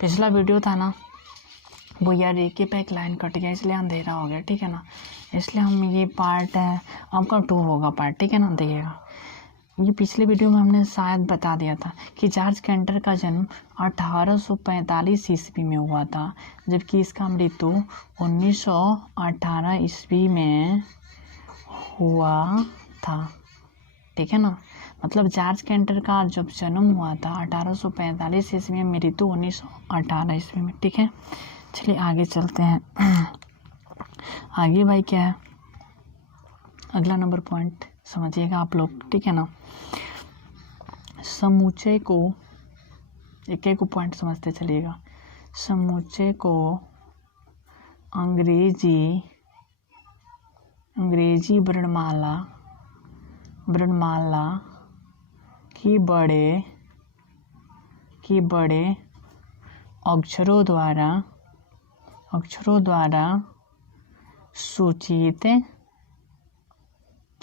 पिछला वीडियो था ना वो यार एक ही पे एक लाइन कट गया इसलिए अंधेरा हो गया, ठीक है ना। इसलिए हम ये पार्ट है आपका 2 होगा पार्ट, ठीक है ना। देखिएगा ये पिछले वीडियो में हमने शायद बता दिया था कि जॉर्ज कैंटर का जन्म 1845 ईस्वी में हुआ था, जबकि इसका मृत्यु 1918 ईस्वी में हुआ था, ठीक है ना। मतलब जॉर्ज कैंटर का जब जन्म हुआ था 1845 ईस्वी में, मृत्यु 1918 ईस्वी में, ठीक है। चलिए आगे चलते हैं। आगे भाई क्या है, अगला नंबर पॉइंट समझिएगा आप लोग, ठीक है ना। समूचे को एक एक पॉइंट समझते चलिएगा। समूचे को अंग्रेजी वर्णमाला की बड़े अक्षरों द्वारा सूचित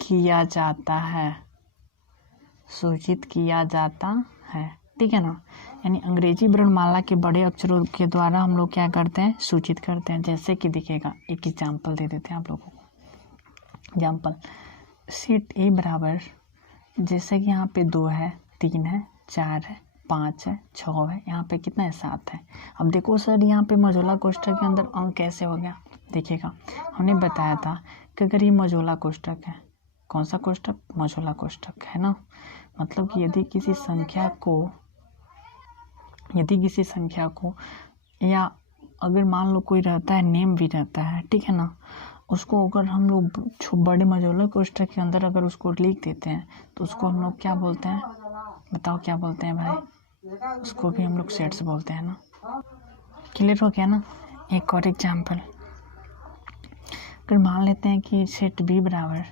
किया जाता है, ठीक है ना। यानी अंग्रेजी वर्णमाला के बड़े अक्षरों के द्वारा हम लोग क्या करते हैं, सूचित करते हैं। जैसे कि दिखेगा, एक एग्जाम्पल दे देते हैं आप लोगों को। एग्जाम्पल सेट ए बराबर, जैसे कि यहाँ पे 2 है, 3 है, 4 है, 5 है, 6 है, यहाँ पे कितना है, 7 है। अब देखो सर यहाँ पे मझोला कोष्ठक के अंदर अंक कैसे हो गया। देखिएगा हमने बताया था कि अगर ये मझोला कोष्ठक है, कौन सा कोष्ठक, मझोला कोष्ठक है ना। मतलब कि यदि किसी संख्या को या अगर मान लो कोई रहता है, नेम भी रहता है, ठीक है ना, उसको अगर हम लोग बड़े मझोला कोष्ठक के अंदर अगर उसको लिख देते हैं तो उसको हम लोग क्या बोलते हैं, बताओ क्या बोलते हैं भाई। उसको भी हम लोग सेट्स बोलते हैं ना। क्लियर हो गया ना। एक और एग्जाम्पल, अगर मान लेते हैं कि सेट बी बराबर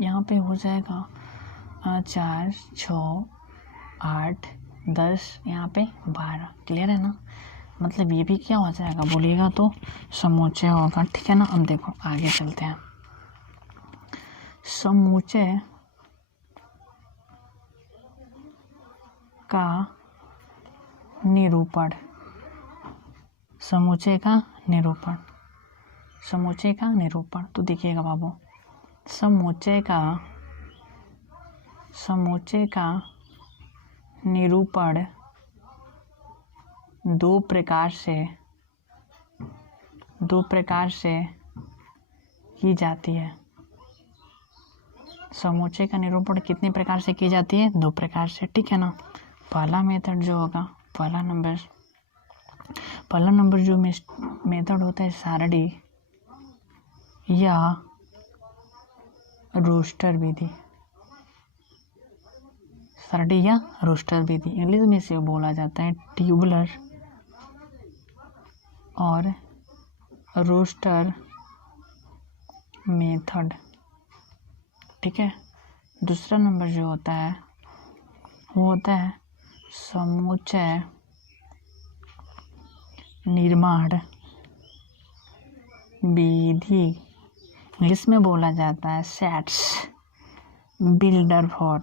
यहाँ पे हो जाएगा 4, 6, 8, 10, यहाँ पे 12। क्लियर है ना। मतलब ये भी क्या हो जाएगा बोलिएगा तो समूचे होगा, ठीक है ना। अब देखो आगे चलते हैं। समूचे का निरूपण तो देखिएगा बाबू, समूचे का निरूपण दो प्रकार से की जाती है। समूचे का निरूपण कितने प्रकार से की जाती है, 2 प्रकार से, ठीक है ना। पहला मेथड जो होगा, पहला नंबर जो मेथड होता है सारणी या रोस्टर विधि, इंग्लिश में से बोला जाता है ट्यूबुलर और रोस्टर मेथड, ठीक है। दूसरा नंबर जो होता है वो होता है समुच्चय निर्माण विधि, इंग्लिश में बोला जाता है सेट्स बिल्डर फॉर्म,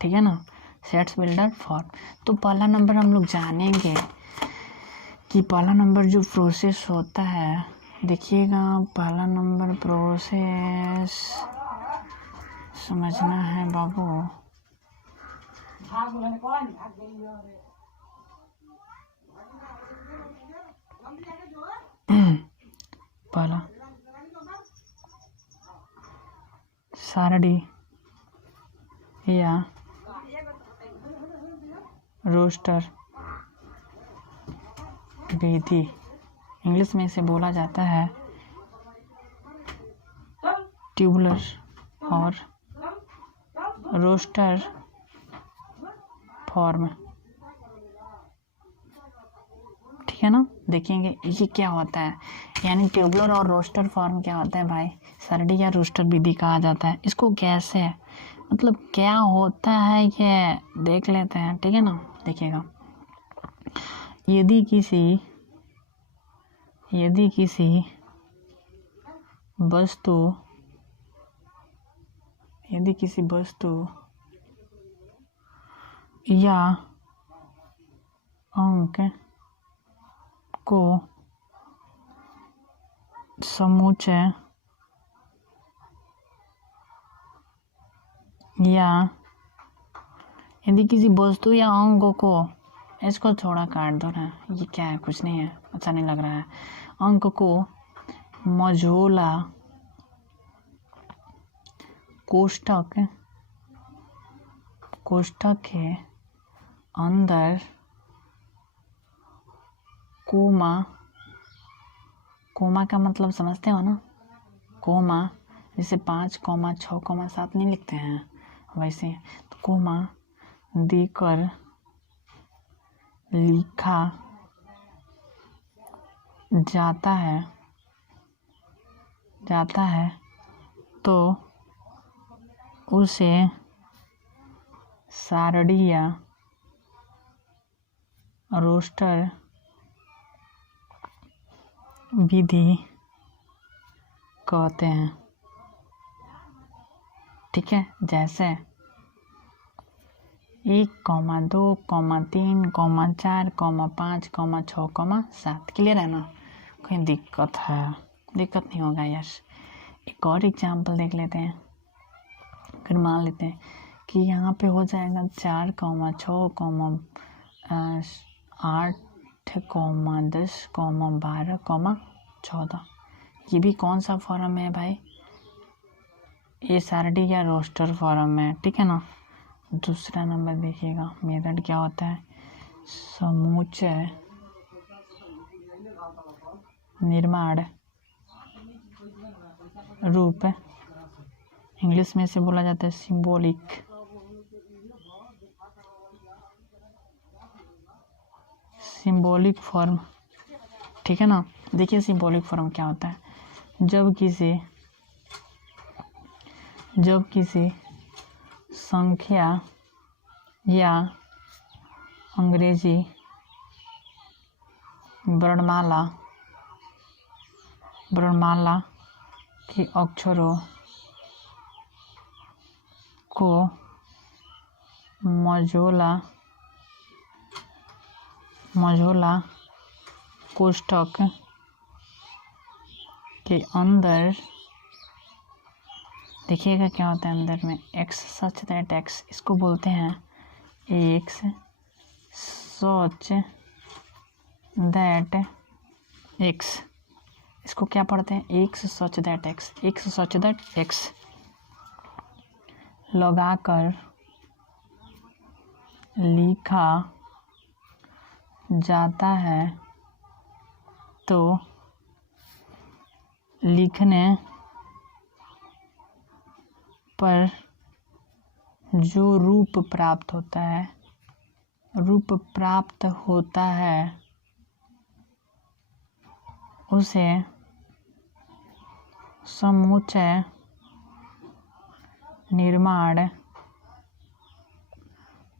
ठीक है ना। Sets builder form. तो पहला नंबर हम लोग जानेंगे कि पहला नंबर जो प्रोसेस होता है, देखिएगा पहला नंबर प्रोसेस समझना है बाबू। पहला सारणी या रोस्टर विधि, इंग्लिश में इसे बोला जाता है ट्यूबुलर और रोस्टर फॉर्म, ठीक है ना। देखेंगे ये क्या होता है, यानी ट्यूबुलर और रोस्टर फॉर्म क्या होता है भाई, सारणी या रोस्टर विधि कहा जाता है। इसको कैसे, मतलब क्या होता है ये देख लेते हैं, ठीक है ना। देखिएगा यदि किसी वस्तु या अंक को समुच्चय या यदि किसी वस्तु या अंक को, इसको थोड़ा काट दो ना, ये क्या है, कुछ नहीं है, अच्छा नहीं लग रहा है। अंक को मझोला कोष्ठक के अंदर कोमा का मतलब समझते हो ना, कोमा जैसे 5, 6, 7 नहीं लिखते हैं वैसे, तो कोमा देकर लिखा जाता है तो उसे सारणी या रोस्टर विधि कहते हैं। ठीक है, जैसे 1, 2, 3, 4, 5, 6, 7 क्लियर है ना, कहीं दिक्कत है? दिक्कत नहीं होगा यार। एक और एग्जाम्पल देख लेते हैं। अगर मान लेते हैं कि यहाँ पे हो जाएगा 4, 6, 8, 10, 12, 14, ये भी कौन सा फॉर्म है भाई? ये सारणी या रोस्टर फॉर्म है, ठीक है ना। दूसरा नंबर देखिएगा, मेथड क्या होता है, समुच्चय निर्माण रूप, इंग्लिश में से बोला जाता है सिंबॉलिक फॉर्म, ठीक है ना। देखिए सिंबॉलिक फॉर्म क्या होता है, जब किसी संख्या या अंग्रेजी वर्णमाला के अक्षरों को मझोला कोष्ठक के अंदर, देखिएगा क्या होता है अंदर में, x सच दैट x, इसको बोलते हैं x सच दैट x, इसको क्या पढ़ते हैं, x सच दैट x लगाकर लिखा जाता है तो लिखने पर जो रूप प्राप्त होता है उसे समुच्चय निर्माण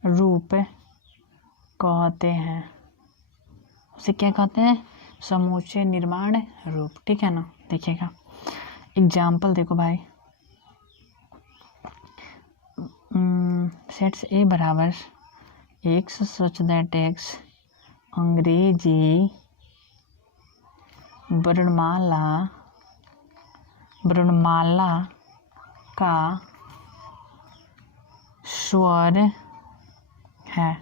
रूप कहते हैं। उसे क्या कहते हैं, समुच्चय निर्माण रूप, ठीक है ना। देखिएगा एग्जाम्पल देखो भाई, सेट्स ए बराबर x सच दैट x अंग्रेजी वर्णमाला का स्वर है।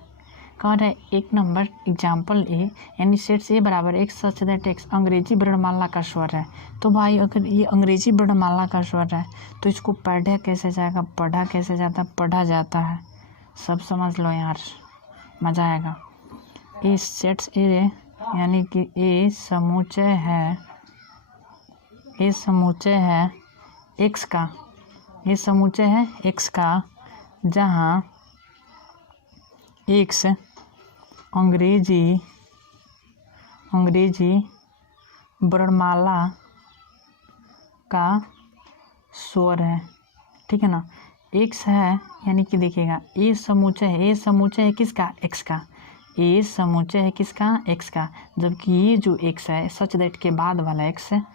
कह रहा है 1 नंबर एग्जाम्पल ए, यानी सेट्स ए बराबर x सच दैट x अंग्रेजी वर्णमाला का स्वर है। तो भाई अगर ये अंग्रेजी वर्णमाला का स्वर है तो इसको पढ़ा कैसे जाएगा, पढ़ा जाता है। सब समझ लो यार, मज़ा आएगा। ए सेट्स ए यानी कि ए समुच्चय है x का, ये समुच्चय है x का, जहाँ x अंग्रेजी वर्णमाला का स्वर है, ठीक है ना। x है यानी कि देखिएगा ए समुच्चय है किसका, x का, ए समुच्चय है किसका, x का, जबकि ये जो x है सच दैट के बाद वाला x है,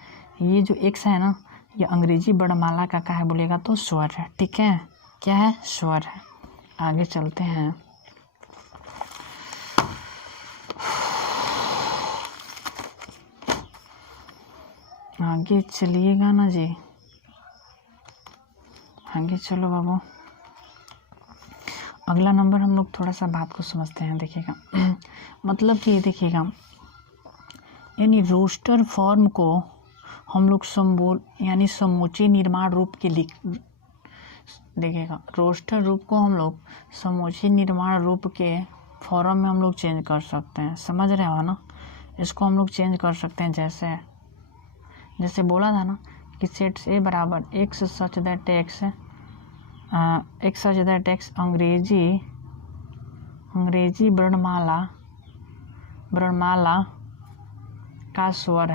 ये जो x है ना, ये अंग्रेजी वर्णमाला का क्या है बोलेगा तो स्वर है, ठीक है, क्या है, स्वर है। आगे चलते हैं, आगे चलिएगा ना जी, आगे चलो बाबू। अगला नंबर हम लोग थोड़ा सा बात को समझते हैं, देखिएगा। मतलब कि देखिएगा, यानी रोस्टर फॉर्म को हम लोग यानी समूचे निर्माण रूप के देखिएगा, रोस्टर रूप को हम लोग समूचे निर्माण रूप के फॉर्म में हम लोग चेंज कर सकते हैं, समझ रहे हो ना। इसको हम लोग चेंज कर सकते हैं, जैसे बोला था ना कि सेट्स ए बराबर एक्स सच दैट एक्स अंग्रेजी वर्णमाला का स्वर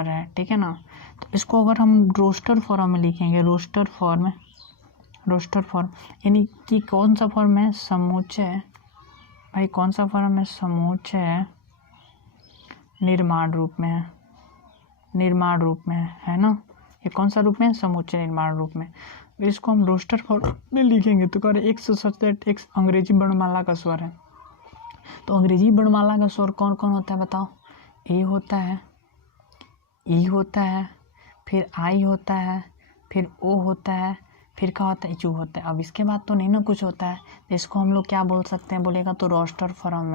है, ठीक है ना। तो इसको अगर हम रोस्टर फॉर्म में लिखेंगे, रोस्टर फॉर्म यानी कि कौन सा फॉर्म है, समूचे, भाई कौन सा फॉर्म है, समूचे निर्माण रूप में है ना। ये कौन सा रूप में, समूचे निर्माण रूप में। इसको हम रोस्टर फॉर्म में लिखेंगे तो कह रहे एक्स सच दैट एक्स अंग्रेजी वर्णमाला का स्वर है। तो अंग्रेजी वर्णमाला का स्वर कौन कौन होता है बताओ। ए होता है, ई होता है, फिर आई होता है, फिर ओ होता है, फिर क्या होता है, यू होता है। अब इसके बाद तो नहीं ना कुछ होता है। तो इसको हम लोग क्या बोल सकते हैं बोलेगा तो रोस्टर फॉर्म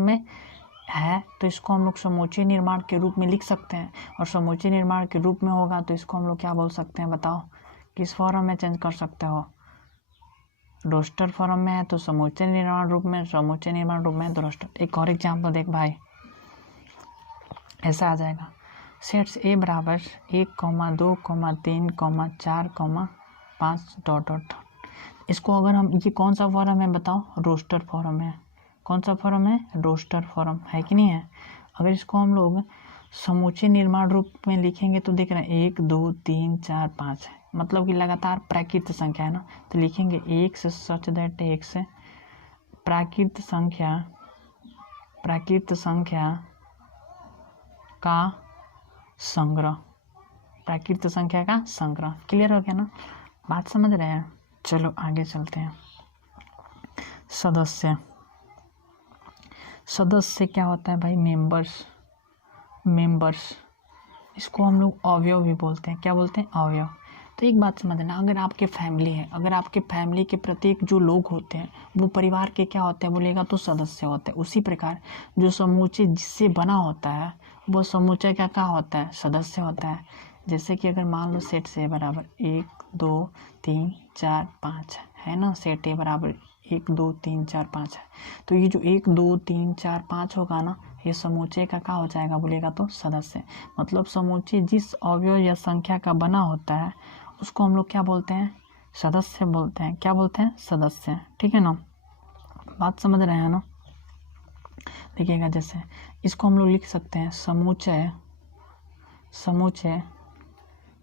में है, तो इसको हम लोग समूचे निर्माण के रूप में लिख सकते हैं। और समूचे निर्माण के रूप में होगा तो इसको हम लोग क्या बोल सकते हैं बताओ, किस फॉर्म में चेंज कर सकते हो। रोस्टर फॉर्म में है तो समूचे निर्माण रूप में, समूचे निर्माण रूप में तो रोस्टर। एक और एग्जाम्पल देख भाई, ऐसा आ जाएगा, सेट्स ए बराबर 1, 2, 3, 4, 5 डॉट डॉट। इसको अगर हम, ये कौन सा फॉर्म है बताओ, रोस्टर फॉर्म है। कौन सा फॉर्म है, रोस्टर फॉर्म है कि नहीं है। अगर इसको हम लोग समूचे निर्माण रूप में लिखेंगे तो देख रहे हैं 1, 2, 3, 4, 5 है, मतलब कि लगातार प्राकृत संख्या है ना। तो लिखेंगे एक से सच दैट एक से प्राकृत संख्या का संग्रह, प्राकृत संख्या का संग्रह। क्लियर हो गया ना, बात समझ रहे हैं। चलो आगे चलते हैं। सदस्य क्या होता है भाई, मेंबर्स। इसको हम लोग अवयव भी बोलते हैं। क्या बोलते हैं, अवयव। तो एक बात समझना, अगर आपके फैमिली है, अगर आपके फैमिली के प्रत्येक जो लोग होते हैं वो परिवार के क्या होते हैं बोलेगा तो सदस्य होते हैं। उसी प्रकार जो समूचे जिससे बना होता है वो समूचे का क्या होता है, सदस्य होता है। जैसे कि अगर मान लो सेट से बराबर 1, 2, 3, 4, 5 है ना, सेट ए बराबर 1, 2, 3, 4, 5 है। तो ये जो 1, 2, 3, 4, 5 होगा ना, ये समूचे का क्या हो जाएगा बोलेगा तो सदस्य। मतलब समूचे जिस अवयव या संख्या का बना होता है उसको हम लोग क्या बोलते हैं, सदस्य बोलते हैं। क्या बोलते हैं, सदस्य। ठीक है ना, बात समझ रहे हैं ना। देखिएगा, जैसे इसको हम लोग लिख सकते हैं, समूचे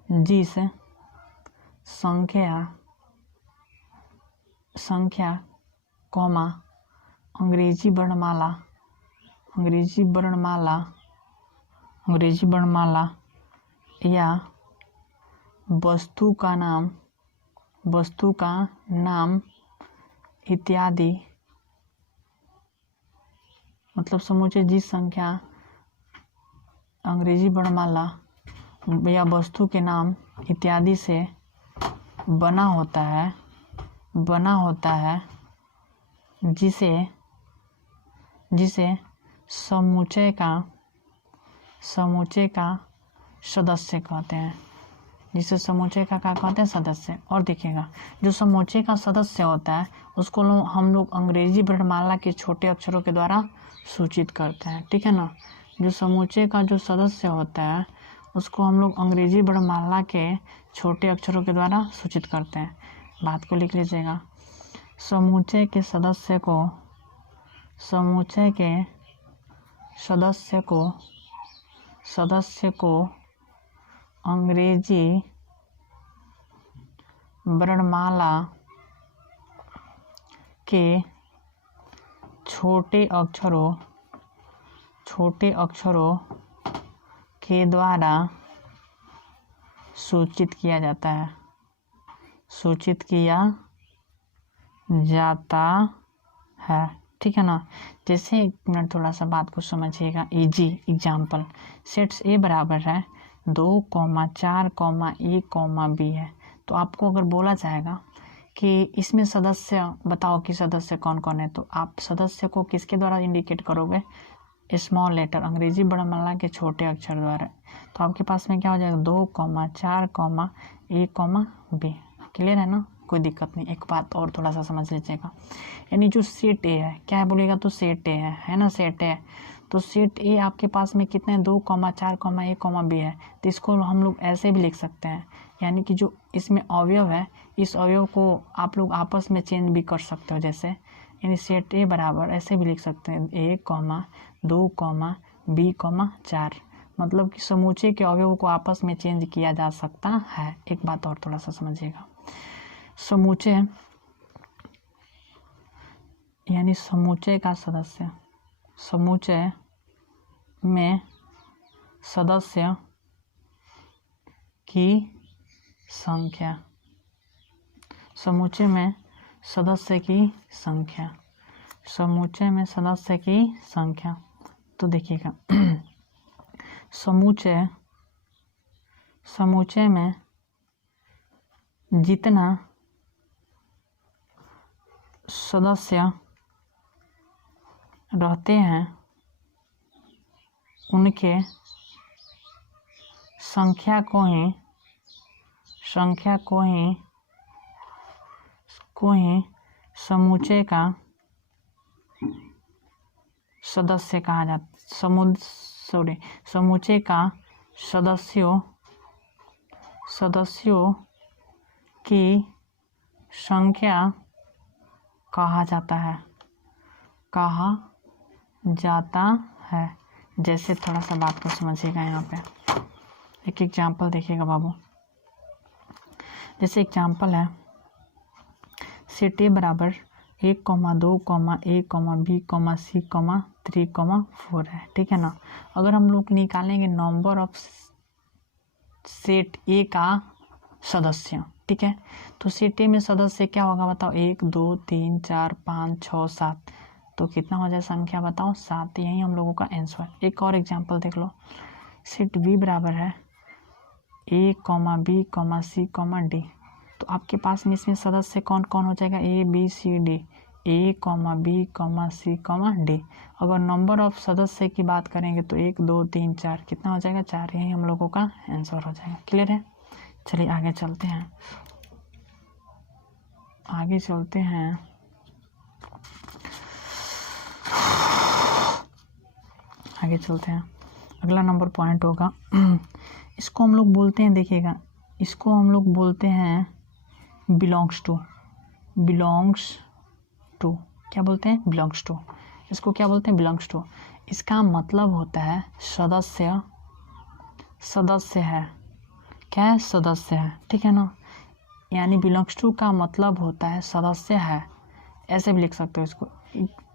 जिस संख्या कॉमा अंग्रेजी वर्णमाला या वस्तु का नाम इत्यादि, मतलब समूचे जिस संख्या अंग्रेजी वर्णमाला या वस्तु के नाम इत्यादि से बना होता है जिसे समूचे का सदस्य कहते हैं। जिसे समूचे का क्या कहते हैं, सदस्य। और देखिएगा, जो समूचे का सदस्य होता है उसको हम लोग अंग्रेजी वर्णमाला के छोटे अक्षरों के द्वारा सूचित करते हैं। ठीक है ना, जो समूचे का जो सदस्य होता है उसको हम लोग अंग्रेजी वर्णमाला के छोटे अक्षरों के द्वारा सूचित करते हैं। बात को लिख लीजिएगा, समूचे के सदस्य को अंग्रेजी वर्णमाला के छोटे अक्षरों के द्वारा सूचित किया जाता है। ठीक है ना। जैसे एक मिनट थोड़ा सा बात को समझिएगा, इजी एग्जाम्पल। सेट्स ए बराबर है 2, 4, A, B है। तो आपको अगर बोला जाएगा कि इसमें सदस्य बताओ कि सदस्य कौन कौन है, तो आप सदस्य को किसके द्वारा इंडिकेट करोगे? स्मॉल लेटर, अंग्रेजी वर्णमाला के छोटे अक्षर द्वारा। तो आपके पास में क्या हो जाएगा? 2, 4, A, B। क्लियर है ना, कोई दिक्कत नहीं। एक बात और थोड़ा सा समझ लीजिएगा, यानी जो सेट ए है, क्या है बोलिएगा तो सेट ए है ना, सेट ए। तो सेट ए आपके पास में कितने? 2, 4, A, B है। तो इसको हम लोग ऐसे भी लिख सकते हैं, यानी कि जो इसमें अवयव है, इस अवयव को आप लोग आपस में चेंज भी कर सकते हो। जैसे यानी सेट ए बराबर ऐसे भी लिख सकते हैं 1, 2, B, 4। मतलब कि समूचे के अवयव को आपस में चेंज किया जा सकता है। एक बात और थोड़ा सा समझिएगा, समूचे यानी समूचे का सदस्य, समूचे में सदस्य की संख्या, समूचे में सदस्य की संख्या, समूचे में सदस्य की संख्या। तो देखिएगा समूचे में जितना सदस्य रहते हैं उनके संख्या को ही समूचे का सदस्य कहा जाता, समूचे का सदस्यों की संख्या कहा जाता है। जैसे थोड़ा सा बात को समझिएगा, यहाँ पे एक एग्जाम्पल देखिएगा बाबू। जैसे एग्जाम्पल है सेट ए बराबर 1, 2, A, B, C, 3, 4 है। ठीक है ना। अगर हम लोग निकालेंगे नंबर ऑफ सेट ए का सदस्य, ठीक है, तो सेट ए में सदस्य क्या होगा बताओ? 1, 2, 3, 4, 5, 6, 7। तो कितना हो जाए संख्या बताओ? 7। यही हम लोगों का आंसर। एक और एग्जांपल देख लो, सेट बी बराबर है A, B, C, D। तो आपके पास में इसमें सदस्य कौन कौन हो जाएगा? A, B, C, D, A, B, C, D। अगर नंबर ऑफ सदस्य की बात करेंगे तो 1, 2, 3, 4, कितना हो जाएगा? 4। यही हम लोगों का आंसर हो जाएगा। क्लियर है? चलिए आगे चलते हैं, अगला नंबर पॉइंट होगा इसको हम लोग बोलते हैं, देखिएगा, इसको हम लोग बोलते हैं बिलोंग्स टू। क्या बोलते हैं? Belongs to. इसको क्या बोलते हैं? Belongs to. इसका मतलब होता है सदस्य है। क्या है? सदस्य है। ठीक है ना। यानी बिलोंग्स टू का मतलब होता है सदस्य है, ऐसे भी लिख सकते हो इसको।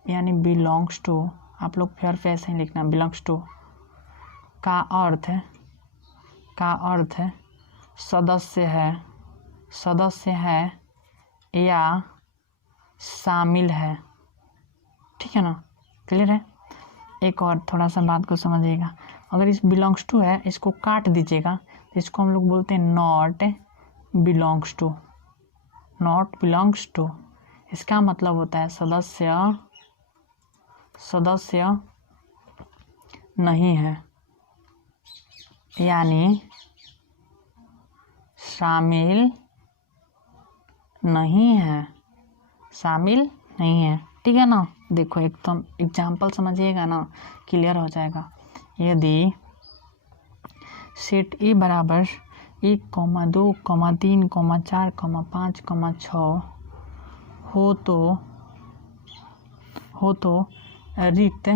यानी बिलोंग्स टू, आप लोग फिर ऐसे ही लिखना, बिलोंग्स टू का अर्थ है सदस्य है या शामिल है। ठीक है ना। क्लियर है? एक और थोड़ा सा बात को समझिएगा, अगर इस बिलोंग्स टू है इसको काट दीजिएगा तो इसको हम लोग बोलते हैं नॉट बिलोंग्स टू। इसका मतलब होता है सदस्य नहीं है, यानी शामिल नहीं है। ठीक है ना। देखो एकदम एग्जाम्पल समझिएगा ना, क्लियर हो जाएगा। यदि सेट ए बराबर 1, 2, 3, 4, 5, 6 हो तो रिक्त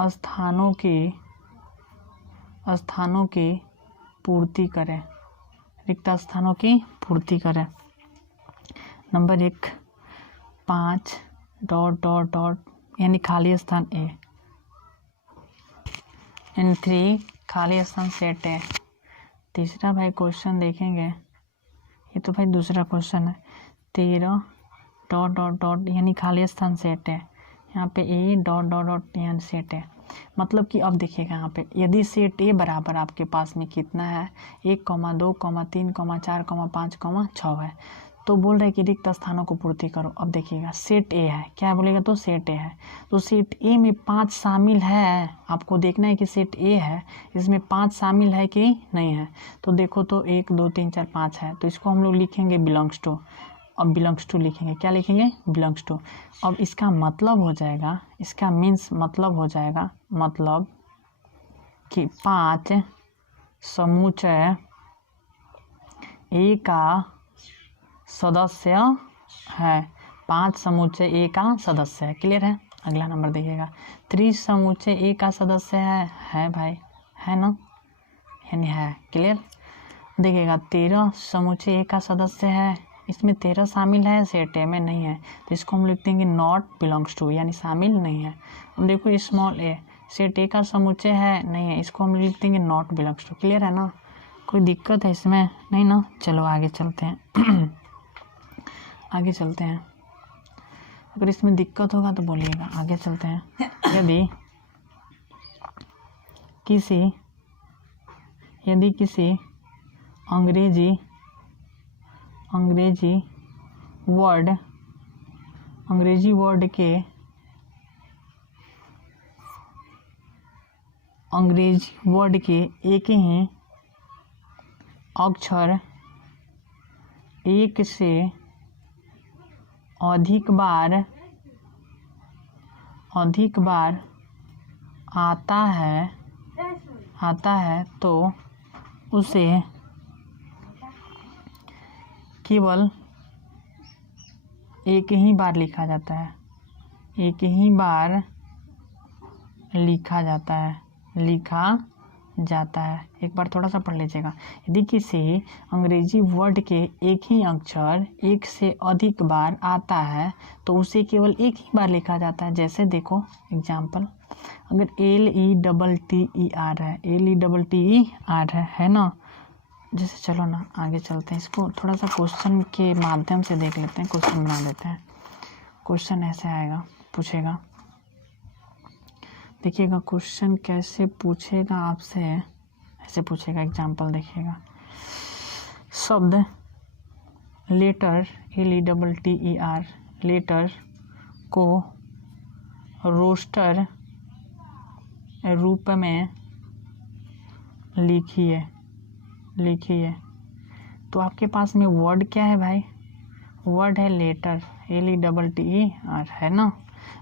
स्थानों की पूर्ति करें। नंबर 1, 5 ... यानी खाली स्थान ए, एंड 3 खाली स्थान सेट है। तीसरा भाई क्वेश्चन देखेंगे, ये तो भाई दूसरा क्वेश्चन है। 13 डॉट डॉट डॉट यानी खाली स्थान सेट है, यहाँ पे ए डॉट डॉट डॉट यानी सेट है। मतलब कि अब देखिएगा यहाँ पे यदि सेट ए बराबर आपके पास में कितना है 1, 2, 3, 4, 5, 6 है, तो बोल रहे कि रिक्त स्थानों को पूर्ति करो। अब देखिएगा सेट ए है, क्या बोलेगा तो सेट ए है, तो सेट ए में 5 शामिल है, आपको देखना है कि सेट ए है इसमें 5 शामिल है कि नहीं है। तो देखो तो 1, 2, 3, 4, 5 है, तो इसको हम लोग लिखेंगे बिलोंग्स टू। अब बिलोंग्स टू लिखेंगे, क्या लिखेंगे बिलोंग्स टू। अब इसका मतलब हो जाएगा, इसका मीन्स मतलब हो जाएगा, मतलब कि 5 समुच्चय ए का सदस्य है, 5 समुच्चय ए का सदस्य है। क्लियर है। अगला नंबर देखिएगा 3 समुच्चय ए का सदस्य है भाई, है ना, यानी है। क्लियर। देखिएगा 13 समुच्चय ए का सदस्य है, इसमें 13 शामिल है, सेट ए में नहीं है, तो इसको हम लिख देंगे नॉट बिलोंग्स टू, यानी शामिल नहीं है। अब देखो स्मॉल ए सेट ए का समुच्चय है, नहीं है, इसको हम लिख देंगे नॉट बिलोंग्स टू। क्लियर है ना, कोई दिक्कत है इसमें नहीं ना। चलो आगे चलते हैं आगे चलते हैं, अगर इसमें दिक्कत होगा तो बोलिएगा। आगे चलते हैं। यदि किसी अंग्रेजी वर्ड के एक ही अक्षर एक से अधिक बार आता है तो उसे केवल एक ही बार लिखा जाता है, लिखा जाता है। एक बार थोड़ा सा पढ़ लीजिएगा। यदि किसी अंग्रेजी वर्ड के एक ही अक्षर एक से अधिक बार आता है तो उसे केवल एक ही बार लिखा जाता है। जैसे देखो एग्जाम्पल, अगर LETTER है ना, जैसे चलो ना आगे चलते हैं, इसको थोड़ा सा क्वेश्चन के माध्यम से देख लेते हैं, क्वेश्चन बना लेते हैं। क्वेश्चन ऐसे आएगा, पूछेगा, देखिएगा क्वेश्चन कैसे पूछेगा आपसे, ऐसे पूछेगा। एग्जाम्पल देखिएगा, शब्द लेटर LETTER लेटर को रोस्टर रूप में लिखिए। तो आपके पास में वर्ड क्या है भाई, वर्ड है लेटर LETTER, है ना।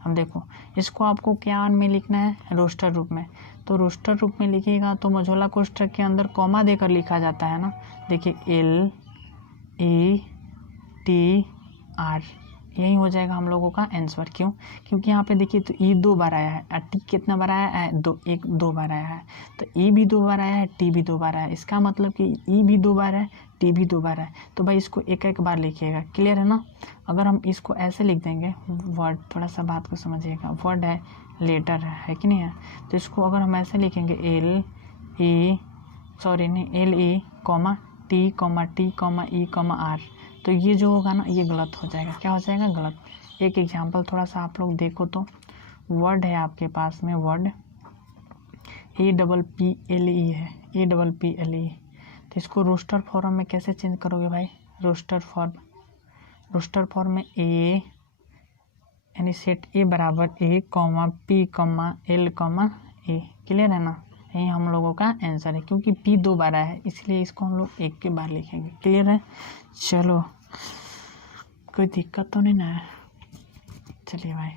अब देखो इसको आपको क्या में लिखना है, रोस्टर रूप में। तो रोस्टर रूप में लिखिएगा तो मझोला कोष्ठक के अंदर कॉमा देकर लिखा जाता है ना। देखिए LETR, यही हो जाएगा हम लोगों का आंसर। क्यों? क्योंकि यहाँ पे देखिए तो ई 2 बार आया है और टी कितना बार आया है, 2 बार आया है। तो ई भी 2 बार आया है, टी भी 2 बार आया है। इसका मतलब कि ई भी 2 बार है, टी भी 2 बार है। तो भाई इसको एक एक बार लिखिएगा। क्लियर है ना। अगर हम इसको ऐसे लिख देंगे, वर्ड थोड़ा सा बात को समझिएगा, वर्ड है लेटर है कि नहीं है, तो इसको अगर हम ऐसे लिखेंगे LE comma T E R, तो ये जो होगा ना ये गलत हो जाएगा। क्या हो जाएगा? गलत। एक एग्जांपल थोड़ा सा आप लोग देखो तो, वर्ड है आपके पास में, वर्ड APPLE है, APPLE। तो इसको रोस्टर फॉर्म में कैसे चेंज करोगे भाई? रोस्टर फॉर्म में A यानी सेट A बराबर A, P, L, A। Clear है ना। यही हम लोगों का आंसर है, क्योंकि P 2 बार आया है इसलिए इसको हम लोग एक के बार लिखेंगे। क्लियर है। चलो कोई दिक्कत तो नहीं ना है। चलिए भाई।